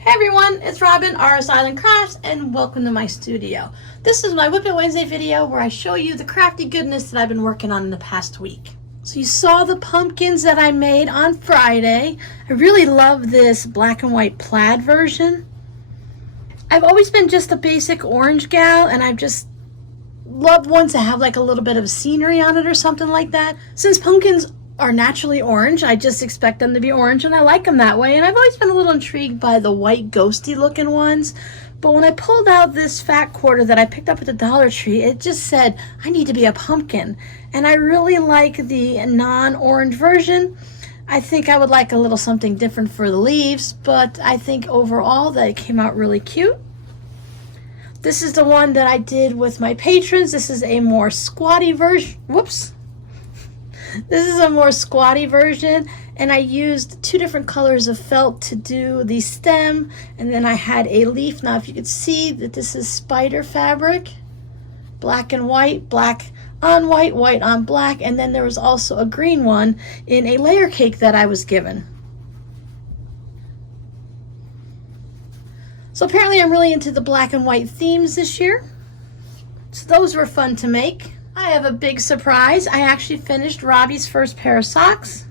Hey everyone, it's Robin, RsIslandCrafts, and welcome to my studio. This is my Whip It Wednesday video where I show you the crafty goodness that I've been working on in the past week. So you saw the pumpkins that I made on Friday. I really love this black and white plaid version. I've always been just a basic orange gal, and I've just loved ones that have like a little bit of scenery on it or something like that. Since pumpkins are naturally orange, I just expect them to be orange, and I like them that way. And I've always been a little intrigued by the white ghosty looking ones, but when I pulled out this fat quarter that I picked up at the Dollar Tree, it just said I need to be a pumpkin, and I really like the non-orange version. I think I would like a little something different for the leaves, but I think overall that it came out really cute. This is the one that I did with my patrons. This is a more squatty version. Whoops. This is a more squatty version, and I used two different colors of felt to do the stem, and then I had a leaf. Now if you could see that this is spider fabric, black and white, black on white, white on black, and then there was also a green one in a layer cake that I was given. So apparently I'm really into the black and white themes this year, so those were fun to make. I have a big surprise. I actually finished Robbie's first pair of socks.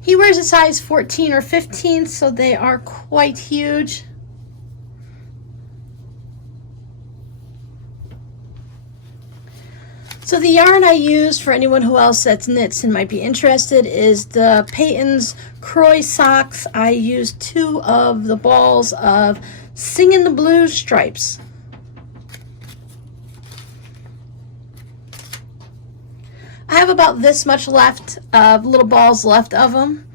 He wears a size 14 or 15, so they are quite huge. So the yarn I use, for anyone who else that's knits and might be interested, is the Peyton's Croy socks. I used 2 of the balls of Singin' the Blues stripes. I have about this much left, little balls left of them.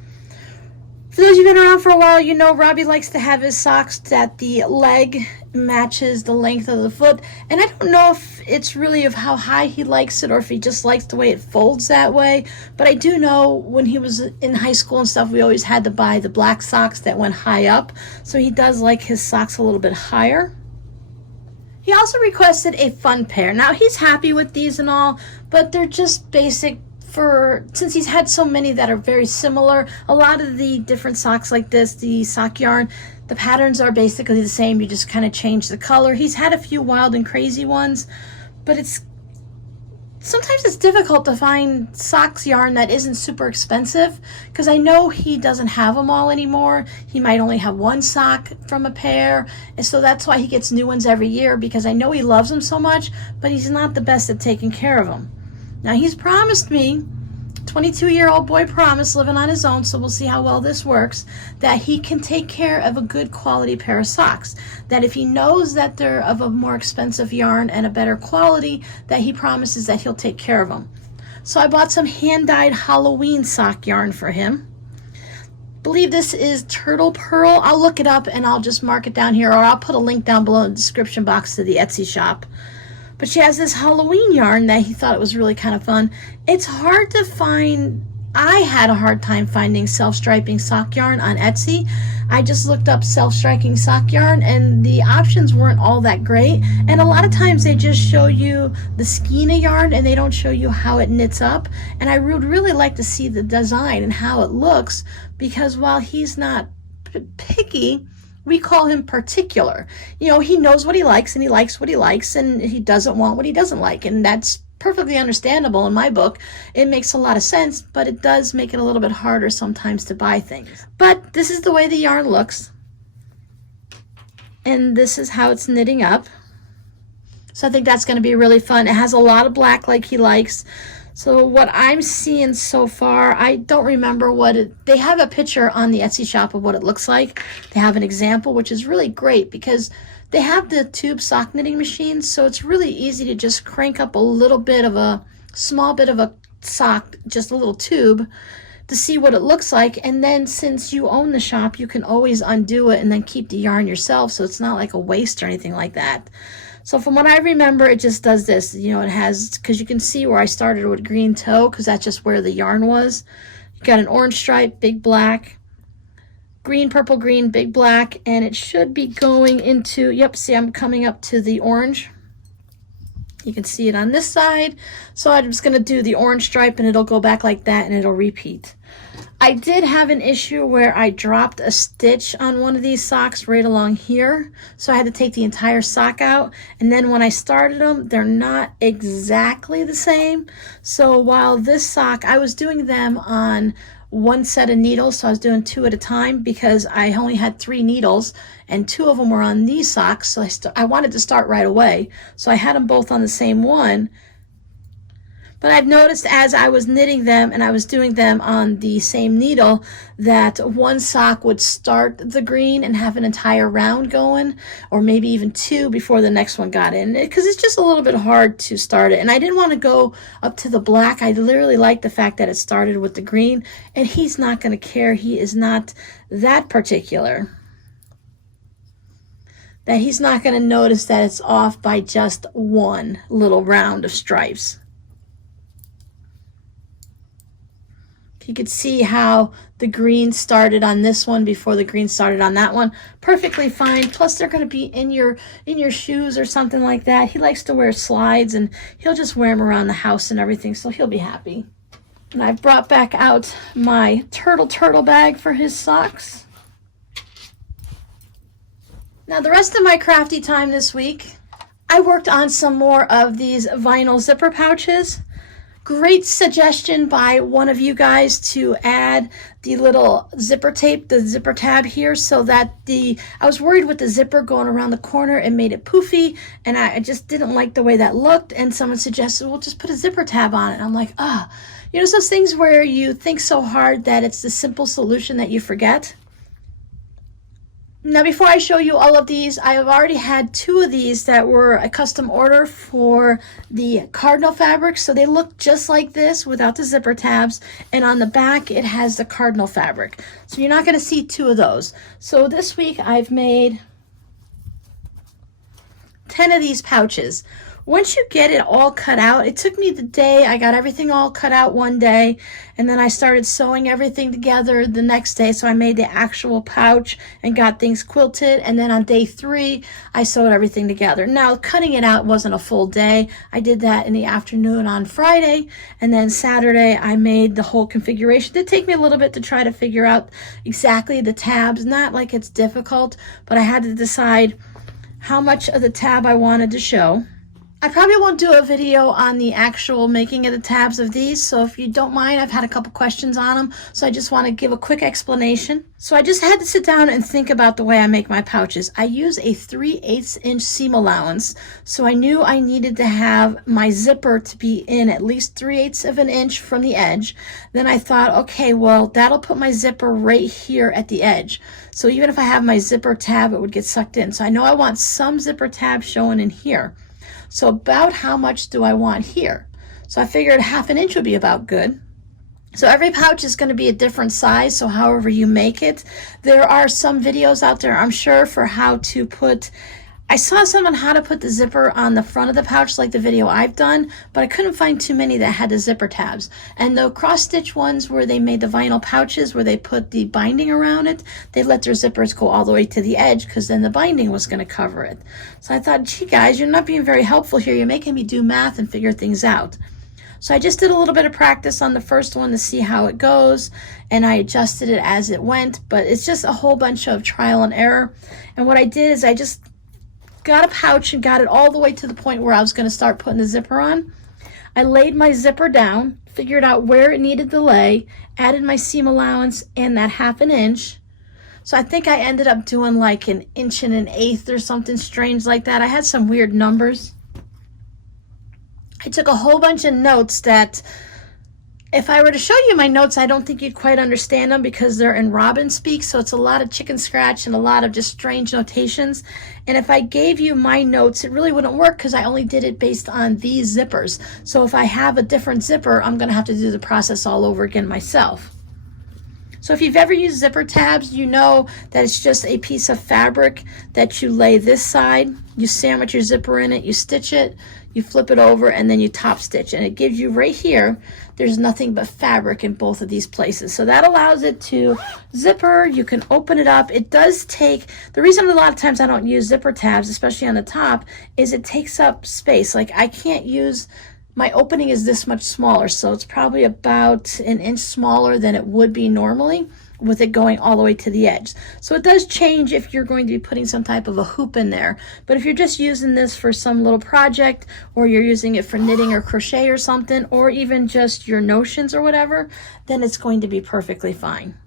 For those of you who've been around for a while, you know Robbie likes to have his socks that the leg matches the length of the foot. And I don't know if it's really of how high he likes it or if he just likes the way it folds that way. But I do know when he was in high school and stuff, we always had to buy the black socks that went high up. So he does like his socks a little bit higher. He also requested a fun pair. Now he's happy with these and all, but they're just basic since he's had so many that are very similar. A lot of the different socks like this, the sock yarn, the patterns are basically the same. You just kind of change the color. He's had a few wild and crazy ones, but sometimes it's difficult to find socks yarn that isn't super expensive, because I know he doesn't have them all anymore. He might only have one sock from a pair, and so that's why he gets new ones every year, because I know he loves them so much, but he's not the best at taking care of them. Now he's promised me, 22-year-old boy promise, living on his own, so we'll see how well this works, that he can take care of a good quality pair of socks. That if he knows that they're of a more expensive yarn and a better quality, that he promises that he'll take care of them. So I bought some hand-dyed Halloween sock yarn for him. I believe this is Turtle Pearl. I'll look it up and I'll just mark it down here, or I'll put a link down below in the description box to the Etsy shop. But she has this Halloween yarn that he thought it was really kind of fun. It's hard to find. I had a hard time finding self-striping sock yarn on Etsy. I just looked up self-striking sock yarn, and the options weren't all that great. And a lot of times they just show you the skein of yarn and they don't show you how it knits up. And I would really like to see the design and how it looks, because while he's not picky, we call him particular. You know, he knows what he likes and he likes what he likes, and he doesn't want what he doesn't like. And that's perfectly understandable in my book. It makes a lot of sense, but it does make it a little bit harder sometimes to buy things. But this is the way the yarn looks. And this is how it's knitting up. So I think that's going to be really fun. It has a lot of black like he likes. So what I'm seeing so far, I don't remember they have a picture on the Etsy shop of what it looks like. They have an example, which is really great because they have the tube sock knitting machines, so it's really easy to just crank up a little bit of a small bit of a sock, just a little tube, to see what it looks like. And then since you own the shop, you can always undo it and then keep the yarn yourself, so it's not like a waste or anything like that. So from what I remember, it just does this. You know, it has, because you can see where I started with green toe, because that's just where the yarn was. You got an orange stripe, big black, green, purple, green, big black, and it should be going into, yep, see, I'm coming up to the orange. You can see it on this side. So I'm just going to do the orange stripe, and it'll go back like that, and it'll repeat. I did have an issue where I dropped a stitch on one of these socks right along here. So I had to take the entire sock out. And then when I started them, they're not exactly the same. So while this sock, I was doing them on one set of needles, so I was doing 2 at a time because I only had 3 needles and 2 of them were on these socks, so I wanted to start right away, so I had them both on the same one. But I've noticed as I was knitting them and I was doing them on the same needle that one sock would start the green and have an entire round going, or maybe even 2 before the next one got in, because it's just a little bit hard to start it. And I didn't want to go up to the black. I literally like the fact that it started with the green, and he's not going to care. He is not that particular, that he's not going to notice that it's off by just one little round of stripes. You could see how the green started on this one before the green started on that one. Perfectly fine. Plus they're going to be in your shoes or something like that. He likes to wear slides and he'll just wear them around the house and everything, so he'll be happy. And I've brought back out my turtle bag for his socks. Now the rest of my crafty time this week, I worked on some more of these vinyl zipper pouches. Great suggestion by one of you guys to add the little zipper tape, the zipper tab here, so that I was worried with the zipper going around the corner, it made it poofy, and I just didn't like the way that looked, and someone suggested, well, just put a zipper tab on it. And I'm like, you know, those things where you think so hard that it's the simple solution that you forget. Now, before I show you all of these, I have already had 2 of these that were a custom order for the cardinal fabric. So they look just like this without the zipper tabs. And on the back, it has the cardinal fabric. So you're not going to see 2 of those. So this week, I've made 10 of these pouches. Once you get it all cut out, it took me the day. I got everything all cut out one day, and then I started sewing everything together the next day. So I made the actual pouch and got things quilted, and then on day 3, I sewed everything together. Now, cutting it out wasn't a full day. I did that in the afternoon on Friday, and then Saturday I made the whole configuration. It did take me a little bit to try to figure out exactly the tabs. Not like it's difficult, but I had to decide how much of the tab I wanted to show. I probably won't do a video on the actual making of the tabs of these, so if you don't mind, I've had a couple questions on them, so I just want to give a quick explanation. So I just had to sit down and think about the way I make my pouches. I use a 3/8 inch seam allowance, so I knew I needed to have my zipper to be in at least 3/8 of an inch from the edge. Then I thought, okay, well, that'll put my zipper right here at the edge. So even if I have my zipper tab, it would get sucked in. So I know I want some zipper tab showing in here. So about how much do I want here? So I figured 1/2 inch would be about good. So every pouch is going to be a different size, so however you make it. There are some videos out there, I'm sure, for how to put, I saw some on how to put the zipper on the front of the pouch like the video I've done, but I couldn't find too many that had the zipper tabs. And the cross stitch ones where they made the vinyl pouches where they put the binding around it, they let their zippers go all the way to the edge because then the binding was going to cover it. So I thought, gee guys, you're not being very helpful here. You're making me do math and figure things out. So I just did a little bit of practice on the first one to see how it goes, and I adjusted it as it went, but it's just a whole bunch of trial and error. And what I did is I just got a pouch and got it all the way to the point where I was going to start putting the zipper on. I laid my zipper down, figured out where it needed to lay, added my seam allowance and that 1/2 inch. So I think I ended up doing like 1 1/8 or something strange like that. I had some weird numbers. I took a whole bunch of notes that if I were to show you my notes, I don't think you'd quite understand them because they're in Robin speak, so it's a lot of chicken scratch and a lot of just strange notations. And if I gave you my notes, it really wouldn't work because I only did it based on these zippers. So if I have a different zipper, I'm going to have to do the process all over again myself. So if you've ever used zipper tabs, you know that it's just a piece of fabric that you lay this side, you sandwich your zipper in it, you stitch it, you flip it over, and then you top stitch. And it gives you right here, there's nothing but fabric in both of these places. So that allows it to zipper, you can open it up. It does take, the reason a lot of times I don't use zipper tabs, especially on the top, is it takes up space. Like I can't use my opening is this much smaller, so it's probably about an inch smaller than it would be normally with it going all the way to the edge. So it does change if you're going to be putting some type of a hoop in there. But if you're just using this for some little project, or you're using it for knitting or crochet or something, or even just your notions or whatever, then it's going to be perfectly fine.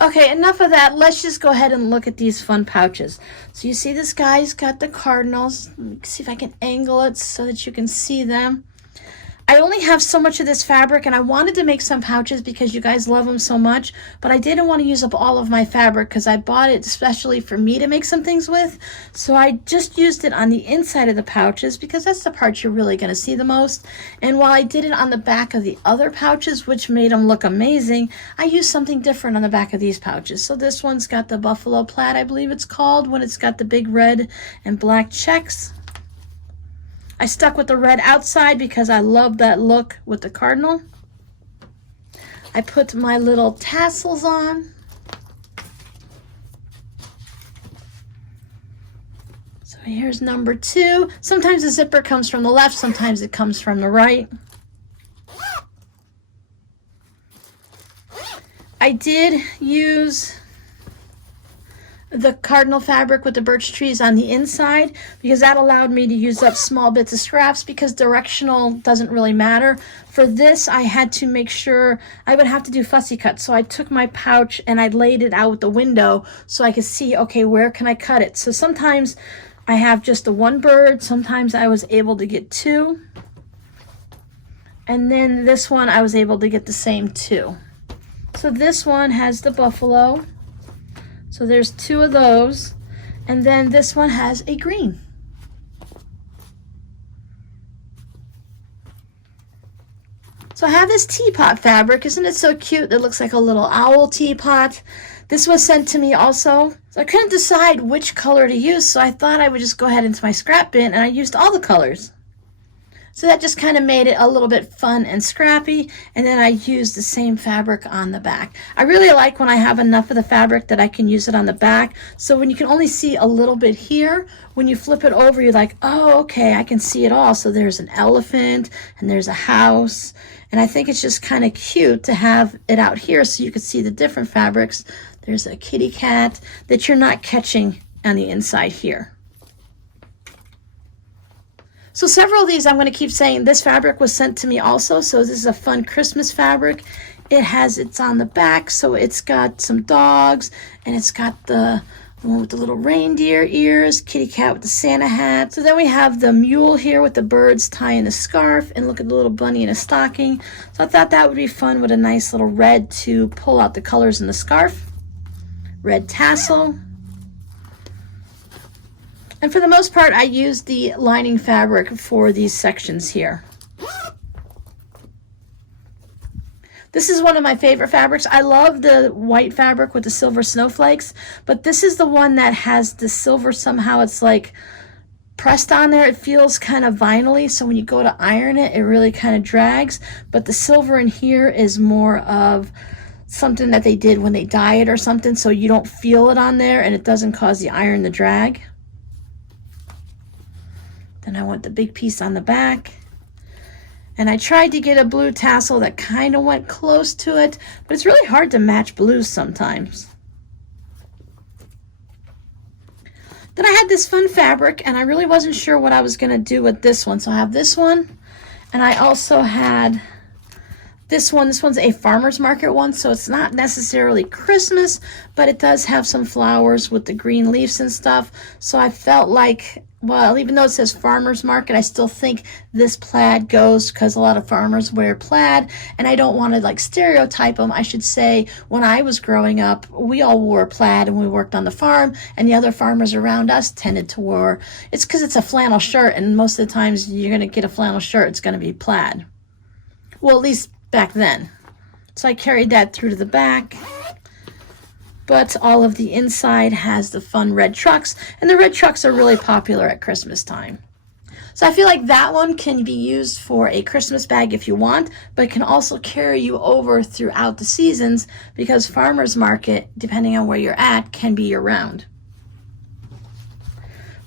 Okay, enough of that. Let's just go ahead and look at these fun pouches. So you see this guy's got the cardinals. Let me see if I can angle it so that you can see them. I only have so much of this fabric, and I wanted to make some pouches because you guys love them so much, but I didn't want to use up all of my fabric because I bought it especially for me to make some things with. So I just used it on the inside of the pouches because that's the part you're really going to see the most. And while I did it on the back of the other pouches, which made them look amazing, I used something different on the back of these pouches. So this one's got the buffalo plaid, I believe it's called, when it's got the big red and black checks. I stuck with the red outside because I love that look with the cardinal. I put my little tassels on. So here's number 2. Sometimes the zipper comes from the left, sometimes it comes from the right. I did use the cardinal fabric with the birch trees on the inside because that allowed me to use up small bits of scraps because directional doesn't really matter. For this, I had to make sure I would have to do fussy cuts. So I took my pouch and I laid it out the window so I could see, okay, where can I cut it? So sometimes I have just the one bird. Sometimes I was able to get 2. And then this one, I was able to get the same 2. So this one has the buffalo. So there's 2 of those, and then this one has a green. So I have this teapot fabric. Isn't it so cute? It looks like a little owl teapot. This was sent to me also. So I couldn't decide which color to use, so I thought I would just go ahead into my scrap bin, and I used all the colors. So that just kind of made it a little bit fun and scrappy, and then I used the same fabric on the back. I really like when I have enough of the fabric that I can use it on the back, so when you can only see a little bit here, when you flip it over, you're like, oh, okay, I can see it all. So there's an elephant, and there's a house, and I think it's just kind of cute to have it out here so you can see the different fabrics. There's a kitty cat that you're not catching on the inside here. So several of these, I'm going to keep saying this fabric was sent to me also. So this is a fun Christmas fabric. It's on the back, so it's got some dogs, and it's got the one with the little reindeer ears, kitty cat with the Santa hat. So then we have the mule here with the birds tying the scarf, and look at the little bunny in a stocking. So I thought that would be fun with a nice little red to pull out the colors in the scarf. Red tassel. And for the most part, I used the lining fabric for these sections here. This is one of my favorite fabrics. I love the white fabric with the silver snowflakes, but this is the one that has the silver somehow. It's like pressed on there. It feels kind of vinyl-y, so when you go to iron it, it really kind of drags. But the silver in here is more of something that they did when they dye it or something, so you don't feel it on there and it doesn't cause the iron to drag. Then I want the big piece on the back. And I tried to get a blue tassel that kind of went close to it, but it's really hard to match blues sometimes. Then I had this fun fabric, and I really wasn't sure what I was going to do with this one. So I have this one, and I also had this one. This one's a farmer's market one, so it's not necessarily Christmas, but it does have some flowers with the green leaves and stuff. So I felt like, well, even though it says farmer's market, I still think this plaid goes because a lot of farmers wear plaid, and I don't want to like stereotype them. I should say when I was growing up, we all wore plaid and we worked on the farm, and the other farmers around us tended to wear, it's because it's a flannel shirt, and most of the times you're going to get a flannel shirt, it's going to be plaid. Well, at least back then. So I carried that through to the back. But all of the inside has the fun red trucks, and the red trucks are really popular at Christmas time. So I feel like that one can be used for a Christmas bag if you want, but it can also carry you over throughout the seasons because farmers market, depending on where you're at, can be year round.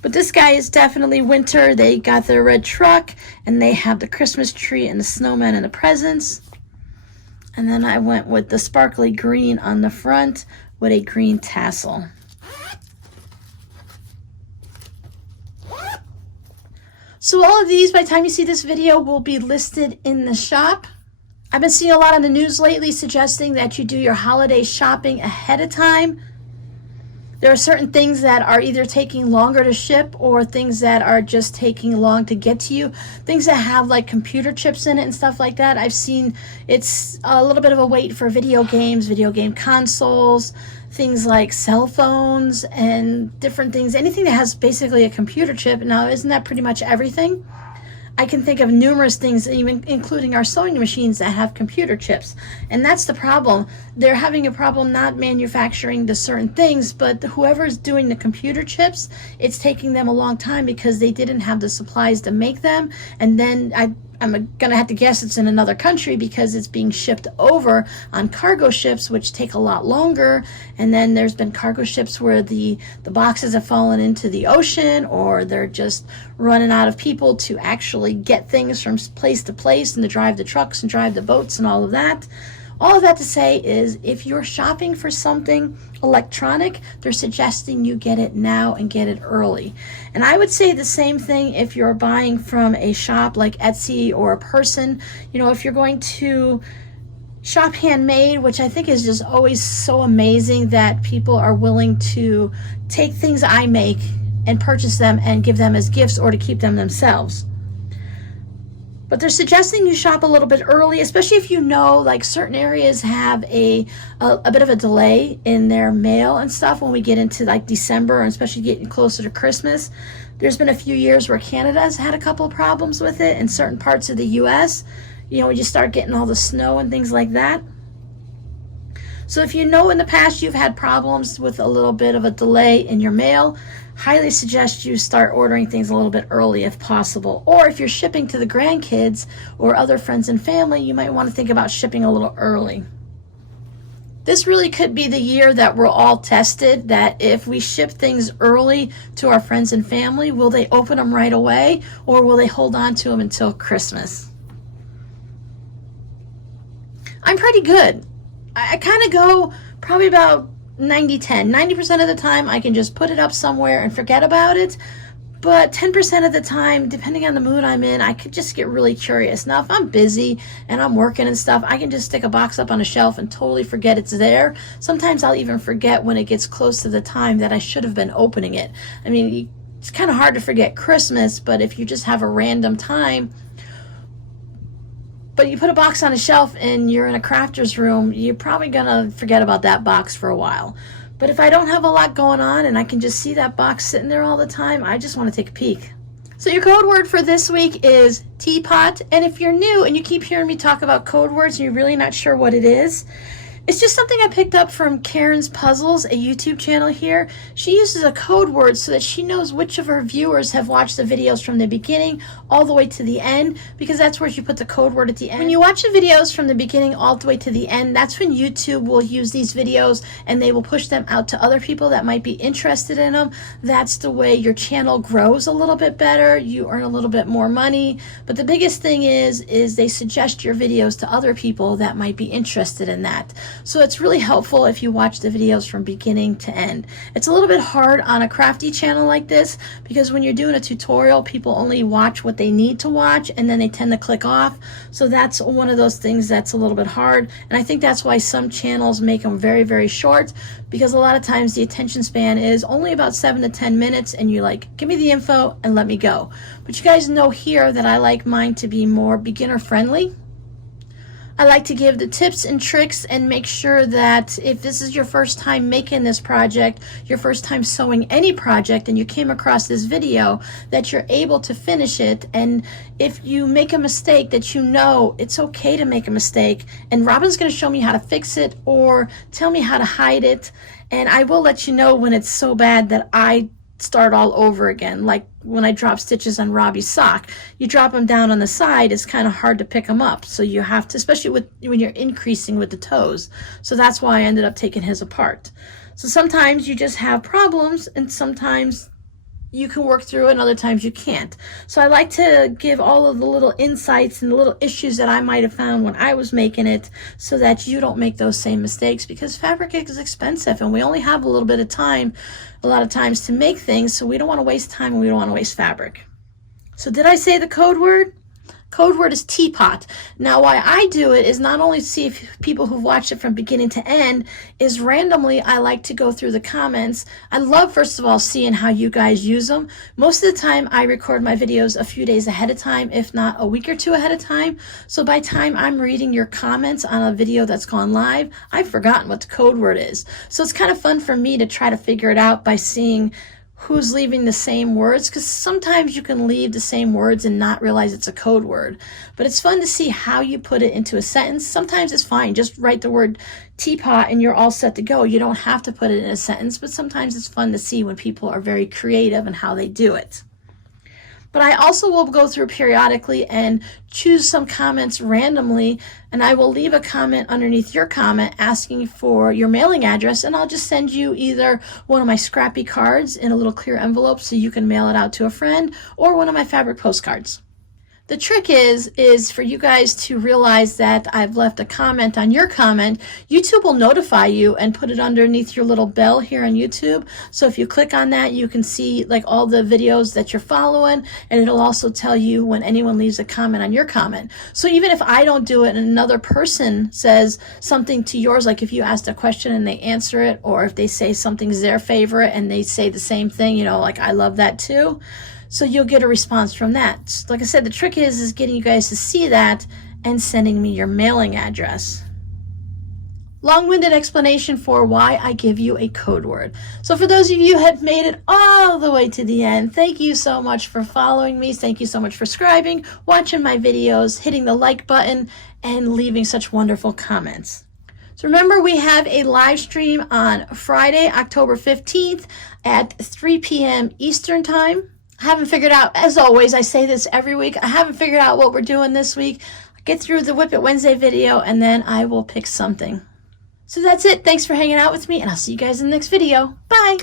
But this guy is definitely winter. They got their red truck, and they have the Christmas tree and the snowman and the presents. And then I went with the sparkly green on the front with a green tassel. So all of these, by the time you see this video, will be listed in the shop. I've been seeing a lot on the news lately suggesting that you do your holiday shopping ahead of time. There are certain things that are either taking longer to ship or things that are just taking long to get to you. Things that have like computer chips in it and stuff like that. I've seen it's a little bit of a wait for video games, video game consoles, things like cell phones and different things. Anything that has basically a computer chip. Now, isn't that pretty much everything? I can think of numerous things, even including our sewing machines that have computer chips. And that's the problem. They're having a problem not manufacturing the certain things, but whoever's doing the computer chips, it's taking them a long time because they didn't have the supplies to make them. And then I'm going to have to guess it's in another country because it's being shipped over on cargo ships, which take a lot longer. And then there's been cargo ships where the boxes have fallen into the ocean, or they're just running out of people to actually get things from place to place and to drive the trucks and drive the boats and all of that. All of that to say is, if you're shopping for something electronic, they're suggesting you get it now and get it early. And I would say the same thing if you're buying from a shop like Etsy or a person. You know, if you're going to shop Handmade, which I think is just always so amazing that people are willing to take things I make and purchase them and give them as gifts or to keep them themselves. But they're suggesting you shop a little bit early, especially if you know like certain areas have a bit of a delay in their mail and stuff when we get into like December, and especially getting closer to Christmas. There's been a few years where Canada's had a couple of problems with it in certain parts of the US. You know, when you start getting all the snow and things like that. So if you know in the past you've had problems with a little bit of a delay in your mail, highly suggest you start ordering things a little bit early if possible. Or if you're shipping to the grandkids or other friends and family, you might want to think about shipping a little early. This really could be the year that we're all tested, that if we ship things early to our friends and family, will they open them right away or will they hold on to them until Christmas? I'm pretty good. I kind of go probably about 90-10. 90% of the time I can just put it up somewhere and forget about it. But 10% of the time, depending on the mood I'm in, I could just get really curious. Now, if I'm busy and I'm working and stuff, I can just stick a box up on a shelf and totally forget it's there. Sometimes I'll even forget when it gets close to the time that I should have been opening it. I mean, it's kind of hard to forget Christmas, but if you just have a random time, but you put a box on a shelf and you're in a crafter's room, you're probably going to forget about that box for a while. But if I don't have a lot going on and I can just see that box sitting there all the time, I just want to take a peek. So your code word for this week is teapot. And if you're new and you keep hearing me talk about code words and you're really not sure what it is, it's just something I picked up from Karen's Puzzles, a YouTube channel here. She uses a code word so that she knows which of her viewers have watched the videos from the beginning all the way to the end, because that's where she put the code word at the end. When you watch the videos from the beginning all the way to the end, that's when YouTube will use these videos and they will push them out to other people that might be interested in them. That's the way your channel grows a little bit better. You earn a little bit more money. But the biggest thing is they suggest your videos to other people that might be interested in that. So it's really helpful if you watch the videos from beginning to end. It's a little bit hard on a crafty channel like this because when you're doing a tutorial, people only watch what they need to watch and then they tend to click off. So that's one of those things that's a little bit hard. And I think that's why some channels make them very, very short, because a lot of times the attention span is only about 7 to 10 minutes and you're like, give me the info and let me go. But you guys know here that I like mine to be more beginner friendly. I like to give the tips and tricks and make sure that if this is your first time making this project, your first time sewing any project, and you came across this video, that you're able to finish it. And if you make a mistake, that you know it's okay to make a mistake. And Robin's going to show me how to fix it or tell me how to hide it. And I will let you know when it's so bad that I start all over again. Like when I drop stitches on Robbie's sock, you drop them down on the side, it's kind of hard to pick them up. So you have to, especially when you're increasing with the toes. So that's why I ended up taking his apart. So sometimes you just have problems and sometimes you can work through it and other times you can't. So I like to give all of the little insights and the little issues that I might have found when I was making it so that you don't make those same mistakes, because fabric is expensive and we only have a little bit of time a lot of times to make things, so we don't want to waste time and we don't want to waste fabric. So did I say the code word? Code word is teapot. Now why I do it is not only to see if people who've watched it from beginning to end, is randomly I like to go through the comments. I love, first of all, seeing how you guys use them. Most of the time I record my videos a few days ahead of time, if not a week or two ahead of time. So by the time I'm reading your comments on a video that's gone live, I've forgotten what the code word is. So it's kind of fun for me to try to figure it out by seeing who's leaving the same words, because sometimes you can leave the same words and not realize it's a code word. But it's fun to see how you put it into a sentence. Sometimes it's fine, just write the word teapot and you're all set to go. You don't have to put it in a sentence, but sometimes it's fun to see when people are very creative and how they do it. But I also will go through periodically and choose some comments randomly, and I will leave a comment underneath your comment asking for your mailing address, and I'll just send you either one of my scrappy cards in a little clear envelope so you can mail it out to a friend, or one of my fabric postcards. The trick is for you guys to realize that I've left a comment on your comment. YouTube will notify you and put it underneath your little bell here on YouTube. So if you click on that, you can see like all the videos that you're following, and it'll also tell you when anyone leaves a comment on your comment. So even if I don't do it and another person says something to yours, like if you asked a question and they answer it, or if they say something's their favorite and they say the same thing, you know, like I love that too. So you'll get a response from that. Like I said, the trick is getting you guys to see that and sending me your mailing address. Long-winded explanation for why I give you a code word. So for those of you who have made it all the way to the end, thank you so much for following me. Thank you so much for subscribing, watching my videos, hitting the like button, and leaving such wonderful comments. So remember, we have a live stream on Friday, October 15th at 3 p.m. Eastern Time. I haven't figured out, as always, I say this every week, I haven't figured out what we're doing this week. I'll get through the Whip It Wednesday video and then I will pick something. So that's it. Thanks for hanging out with me, and I'll see you guys in the next video. Bye!